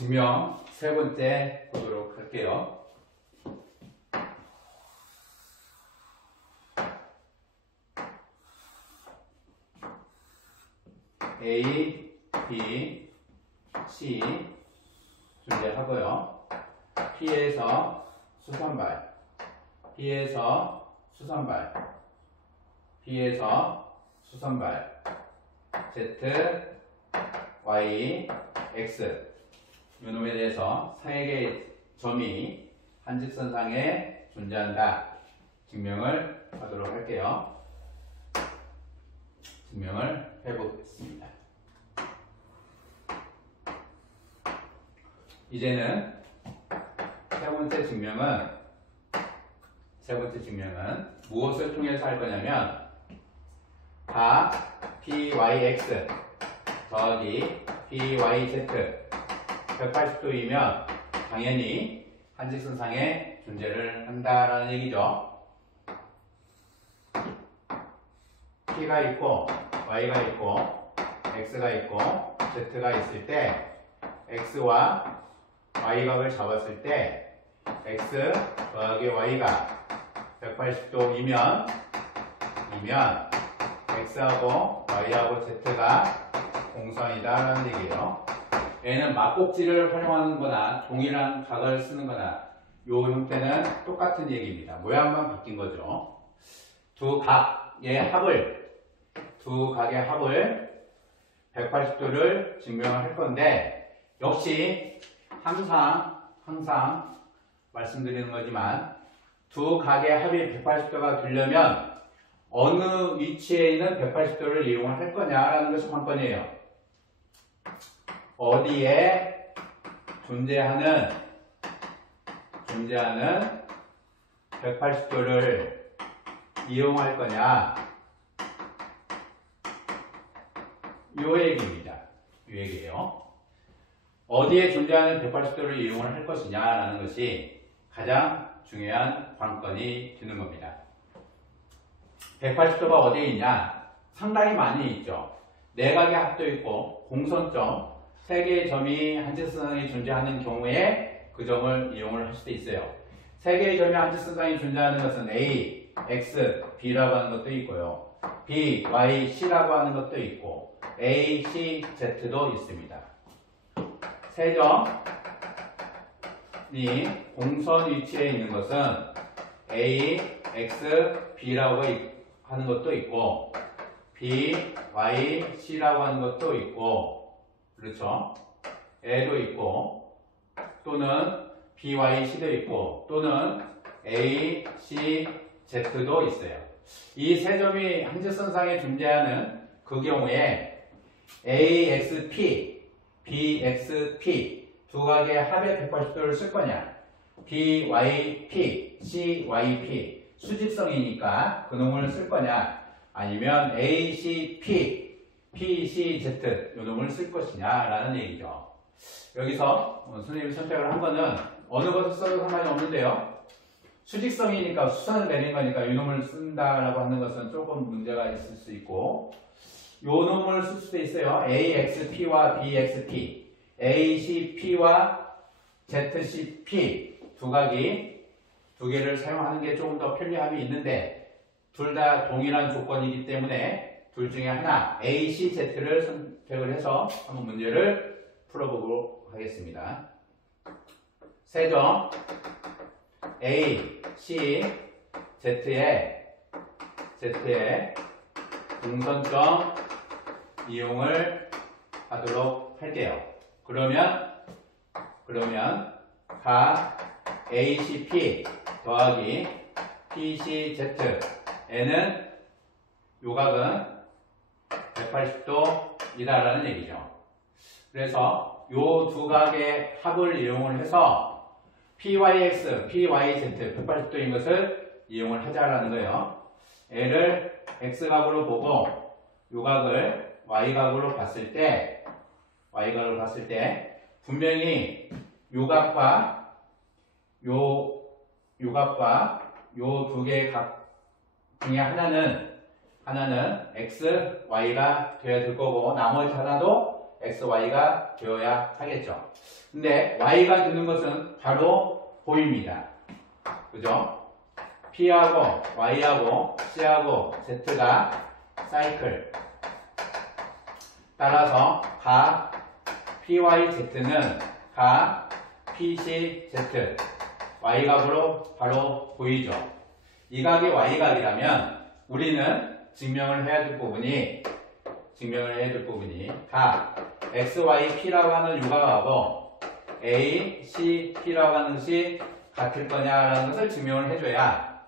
증명 세 번째 보도록 할게요. A, B, C 존재하고요. P에서 수선발, B에서 수선발, B에서 수선발, Z, Y, X 이놈에 대해서 세 개의 점이 한직선상에 존재한다. 증명을 하도록 할게요. 증명을 해보겠습니다. 이제는 세 번째 증명은 무엇을 통해서 할 거냐면 가 PYX 더하기 PYZ 180도이면 당연히 한직선상에 존재를 한다라는 얘기죠. P가 있고 Y가 있고 X가 있고 Z가 있을 때 X와 Y각을 잡았을 때 X 더하기 Y가 180도이면 X하고 Y하고 Z가 공선이다라는 얘기예요. 얘는 막꼭지를 활용하는 거나 동일한 각을 쓰는 거나 이 형태는 똑같은 얘기입니다. 모양만 바뀐 거죠. 두 각의 합을 180도를 증명을 할 건데 역시 항상 말씀드리는 거지만 두 각의 합이 180도가 되려면 어느 위치에 있는 180도를 이용을 할 거냐라는 것이 관건이에요. 어디에 존재하는 180도를 이용할 거냐 요 얘기입니다. 요 얘기예요. 어디에 존재하는 180도를 이용을 할 것이냐라는 것이 가장 중요한 관건이 되는 겁니다. 180도가 어디에 있냐? 상당히 많이 있죠. 내각의 합도 있고 공선점, 세 개의 점이 한직선상에 존재하는 경우에 그 점을 이용을 할 수도 있어요. 세 개의 점이 한직선상에 존재하는 것은 A, X, B라고 하는 것도 있고요. B, Y, C라고 하는 것도 있고 A, C, Z도 있습니다. 세 점이 공선 위치에 있는 것은 A, X, B라고 하는 것도 있고 B, Y, C라고 하는 것도 있고 그렇죠? A도 있고 또는 B, Y, C도 있고 또는 A, C, Z도 있어요. 이 세 점이 한직선상에 존재하는 그 경우에 AXP, BXP 두 각의 합의 180도를 쓸 거냐 BYP, CYP 수직성이니까 그놈을 쓸 거냐 아니면 ACP, PCZ 요놈을 쓸 것이냐 라는 얘기죠. 여기서 선생님이 선택을 한 거는 어느 것을 써도 상관이 없는데요. 수직성이니까 수선을 내린 거니까 이놈을 쓴다라고 하는 것은 조금 문제가 있을 수 있고 요놈을 쓸 수도 있어요. AXP와 BXP, ACP와 ZCP 두 개를 사용하는 게 조금 더 편리함이 있는데 둘 다 동일한 조건이기 때문에 둘 중에 하나 ACZ를 선택을 해서 한번 문제를 풀어보도록 하겠습니다. 세 점 A, C, Z의 공선점 이용을 하도록 할게요. 그러면 가 ACP 더하기 PCZ에는 요각은 180도이다라는 얘기죠. 그래서 요 두 각의 합을 이용을 해서 PYX, PYZ 180도인 것을 이용을 하자라는 거예요. 얘를 X각으로 보고 요각을 Y각으로 봤을 때 분명히 요각과 요 두 개의 각 중에 하나는 X, Y가 되어야 될 거고 나머지 하나도 xy가 되어야 하겠죠. 근데 y가 되는 것은 바로 보입니다. 그죠? p하고 y하고 c하고 z가 사이클. 따라서 각 pyz는 각 pcz y각으로 바로 보이죠. 이 각이 y각이라면 우리는 증명을 해야 될 부분이 각 xyp라고 하는 유각하고 acp라고 하는 것이 같을 거냐라는 것을 증명을 해줘야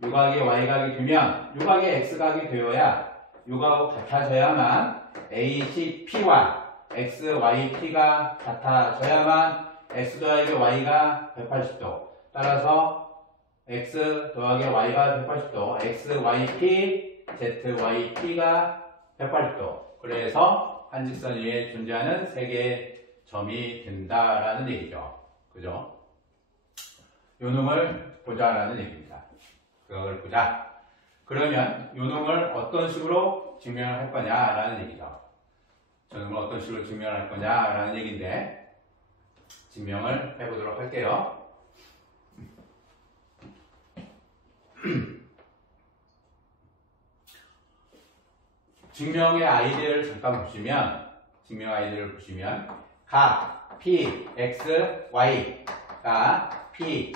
유각이 y각이 되면 유각이 x각이 되어야 유각하고 같아져야만 acp와 xyp가 같아져야만 x 더하기 y가 180도 따라서 x 더하기 y가 180도 xyp zyp가 180도 그래서 한 직선 위에 존재하는 세 개의 점이 된다라는 얘기죠. 그죠? 요놈을 보자라는 얘기입니다. 그걸 보자. 그러면 요놈을 어떤 식으로 증명을 할 거냐라는 얘기죠. 저놈을 어떤 식으로 증명을 할 거냐라는 얘기인데 증명을 해보도록 할게요. 증명의 아이디어를 잠깐 보시면 각 p, x, y가 p,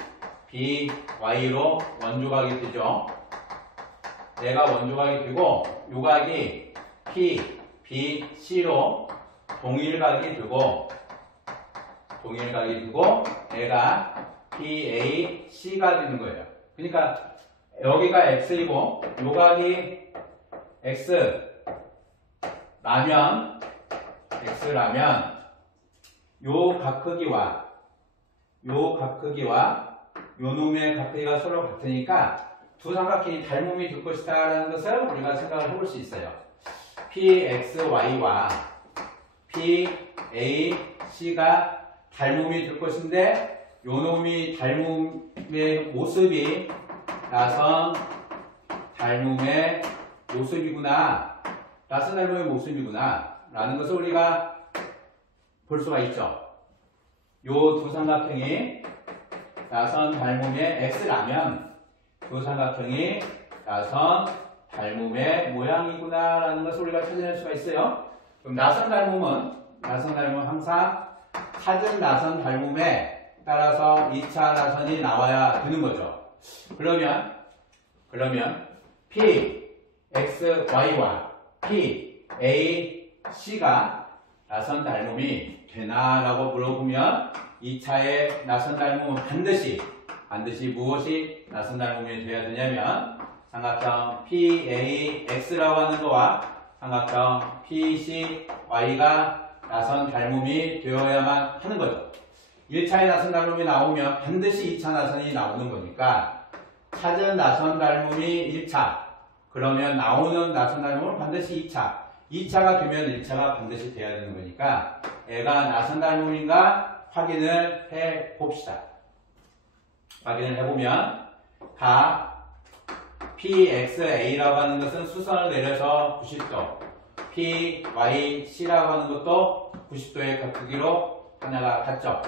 b, y로 원조각이 되죠. 얘가 원조각이 되고 요각이 p, b, c로 동일각이 되고 얘가 p, a, c가 되는 거예요. 그러니까 여기가 x이고 요각이 x라면 요 각 크기와 요 놈의 각 크기가 서로 같으니까 두 삼각형이 닮음이 될 것이다 라는 것을 우리가 생각을 해볼 수 있어요. pxy와 pac가 닮음이 될 것인데 요 놈이 닮음의 모습이 나선 닮음의 모습이구나 라는 것을 우리가 볼 수가 있죠. 요 두 삼각형이 나선 닮음의 x라면 두 삼각형이 나선 닮음의 모양이구나 라는 것을 우리가 찾아낼 수가 있어요. 그럼 나선 닮음은 항상 찾은 나선 닮음에 따라서 2차 나선이 나와야 되는 거죠. 그러면 p, x, y와 p, a, c가 나선 닮음이 되나라고 물어보면 2차의 나선 닮음은 반드시 무엇이 나선 닮음이 되어야 되냐면 삼각형 PAX라고 하는 거와 삼각형 PCY가 나선 닮음이 되어야만 하는 거죠. 1차의 나선 닮음이 나오면 반드시 2차 나선이 나오는 거니까 찾은 나선 닮음이 1차 그러면 나오는 나선 닮음은 반드시 2차 2차가 되면 1차가 반드시 돼야 되는 거니까 얘가 나선 닮음인가 확인을 해 봅시다. 확인을 해보면 각 PXA라고 하는 것은 수선을 내려서 90도 PYC라고 하는 것도 90도의 각 크기로 하나가 같죠.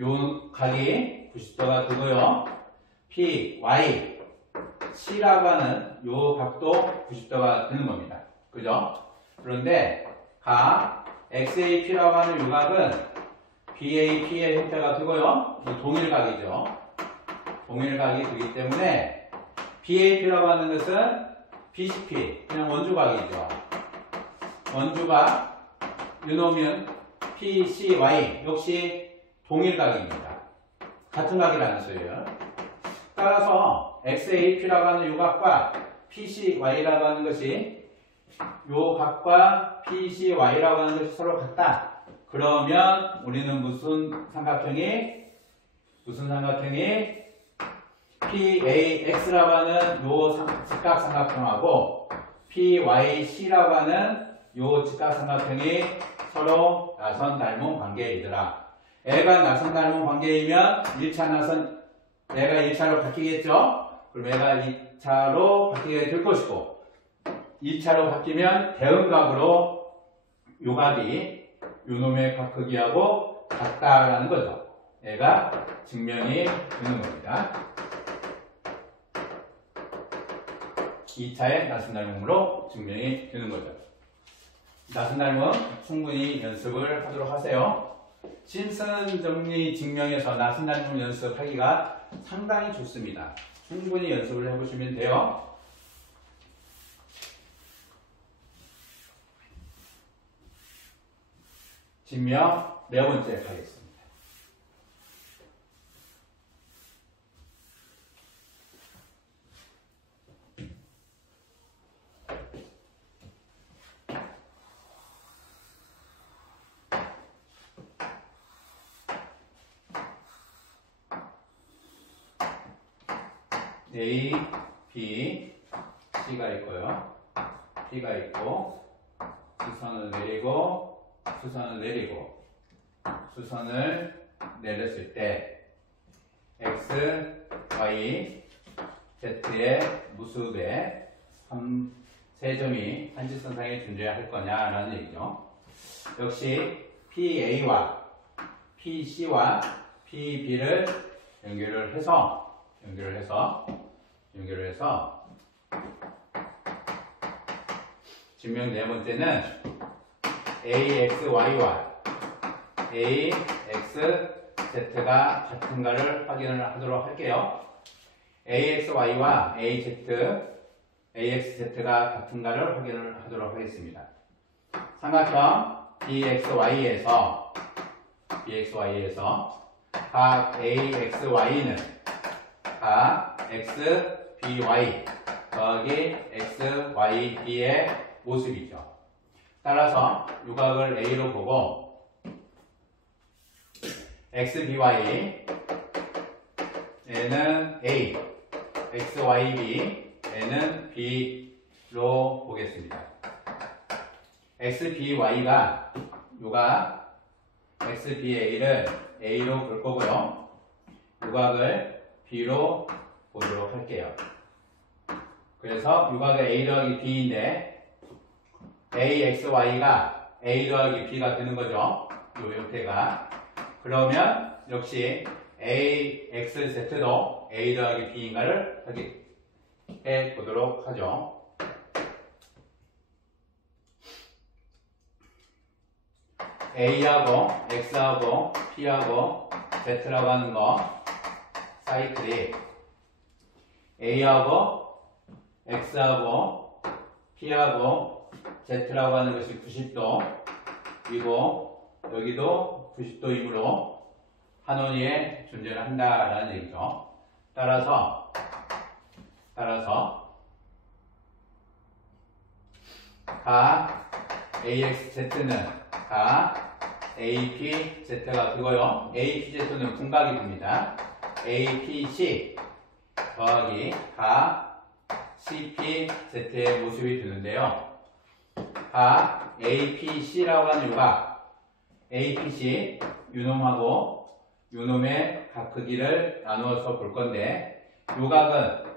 요 각이 90도가 되고요. PYC라고 하는 요 각도 90도가 되는 겁니다. 그죠? 그런데 각 XAP라고 하는 요 각은 BAP의 형태가 되고요. 동일각이죠. 동일각이 되기 때문에 BAP라고 하는 것은 BCP, 그냥 원주각이죠. 원주각, 요놈은 PCY, 역시 동일각입니다. 같은 각이라는 소리예요. 따라서 XAP라고 하는 요 각과 PCY라고 하는 것이 요 각과 PCY라고 하는 것이 서로 같다. 그러면 우리는 무슨 삼각형이 PAX라고 하는 요 직각삼각형하고 PYC라고 하는 요 직각삼각형이 서로 나선 닮은 관계이더라. 애가 나선 닮은 관계이면 1차 나선 얘가 1차로 바뀌겠죠? 그럼 얘가 2차로 바뀌게 될 것이고 2차로 바뀌면 대응각으로 요각이 요놈의 각 크기하고 같다라는 거죠. 얘가 증명이 되는 겁니다. 2차의 나스날몸으로 증명이 되는 거죠. 나스날몸 충분히 연습을 하도록 하세요. 심슨 정리 증명에서 나스날몸 연습하기가 상당히 좋습니다. 충분히 연습을 해보시면 돼요. 증명 네 번째 가겠습니다. A, B, C가 있고요. P가 있고, 수선을 내리고, 수선을 내리고, 수선을 내렸을 때 X, Y, Z의 무수배 세 점이 한직선상에 존재할 거냐라는 얘기죠. 역시 PA와 PC와 PB를 연결을 해서 증명 네 번째는 AXY와 AXZ가 같은가를 확인을 하도록 할게요. AXY와 AXZ가 같은가를 확인을 하도록 하겠습니다. 삼각형 BXY에서 각 AXY는 각 XBY 더하기 XYB의 모습이죠. 따라서 요각을 A로 보고 XBY 에는 A, XYB 에는 B로 보겠습니다. XBY가 요각 XBA를 A로 볼 거고요. 요각을 B로 보도록 할게요. 그래서 요각의 A 더하기 B인데 AXY가 A 더하기 B가 되는 거죠. 요 형태가. 그러면 역시 AXZ도 A 더하기 B인가를 확인해 보도록 하죠. A하고 X하고 P하고 Z라고 하는 거 사이클이 A하고 X하고 P하고 Z라고 하는 것이 90도이고 여기도 90도이므로 한 원위에 존재를 한다라는 얘기죠. 따라서 가 AXZ는 가 APZ가 되고요. APZ는 분각이 됩니다. APC 더하기 가 CPZ의 모습이 되는데요. 가 APC라고 하는 요각 APC 요놈하고 요놈의 각 크기를 나누어서 볼 건데 요각은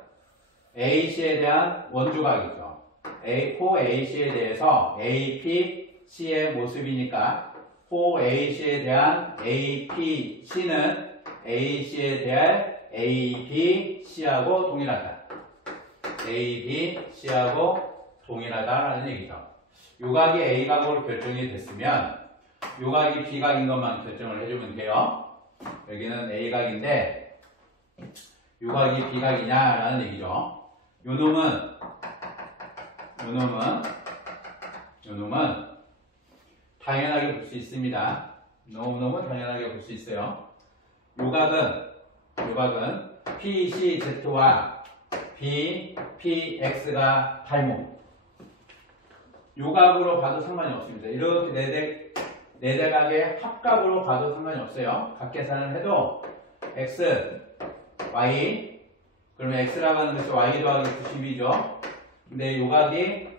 AC에 대한 원조각이죠. AC에 대해서 APC의 모습이니까 AC에 대한 APC는 AC에 대한 ABC하고 동일하다. ABC하고 동일하다라는 얘기죠. 요각이 A각으로 결정이 됐으면 요각이 B각인 것만 결정을 해주면 돼요. 여기는 A각인데 요각이 B각이냐라는 얘기죠. 요놈은 당연하게 볼 수 있습니다. 요놈은 당연하게 볼 수 있어요. 요각은 PCZ와 BPX가 닮음. 요각으로 봐도 상관이 없습니다. 이렇게 네 대각의 합각으로 봐도 상관이 없어요. 각계산을 해도 X, Y, 그러면 X라고 하는 것이 Y 더하기 90이죠. 근데 요각이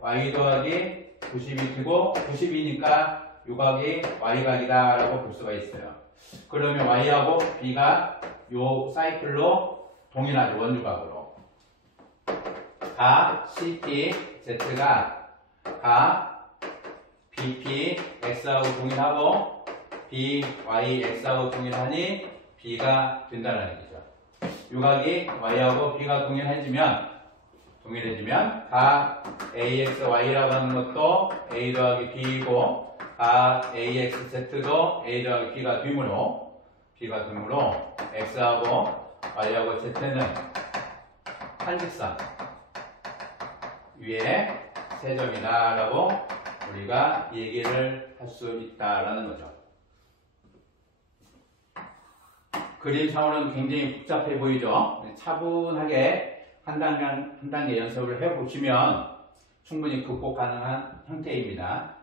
Y 더하기 90이 되고 90이니까 요각이 Y각이다 라고 볼 수가 있어요. 그러면 Y하고 B가 요 사이클로 동일하죠. 원주각으로. 가 CP, Z가 가 BP, X하고 동일하고 BY, X하고 동일하니 B가 된다는 얘기죠. 유각이 Y하고 B가 동일해지면 가 AX, Y라고 하는 것도 A 더하기 B이고 가 AX, Z도 A 더하기 B가 되므로 X하고 Y하고 Z는 한직선 위에 세 점이다 라고 우리가 얘기를 할 수 있다라는 거죠. 그림상으로는 굉장히 복잡해 보이죠. 차분하게 한 단계 연습을 해보시면 충분히 극복 가능한 형태입니다.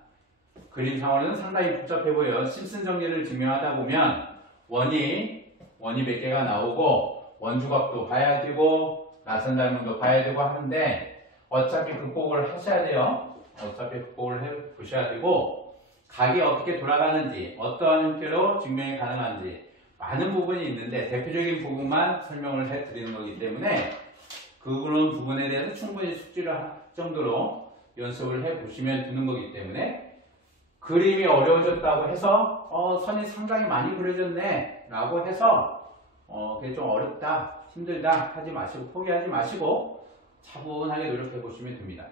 그림상으로는 상당히 복잡해 보여요. 심슨 정리를 증명하다 보면 원이 몇 개가 나오고 원주각도 봐야 되고 나선 닮음도 봐야 되고 하는데 어차피 극복을 하셔야 돼요. 어차피 극복을 해 보셔야 되고 각이 어떻게 돌아가는지 어떠한 형태로 증명이 가능한지 많은 부분이 있는데 대표적인 부분만 설명을 해 드리는 거기 때문에 그런 부분에 대해서 충분히 숙지를 할 정도로 연습을 해 보시면 되는 거기 때문에 그림이 어려워졌다고 해서 선이 상당히 많이 그려졌네 라고 해서 그게 좀 어렵다 힘들다 하지 마시고 포기하지 마시고 차분하게 노력해 보시면 됩니다.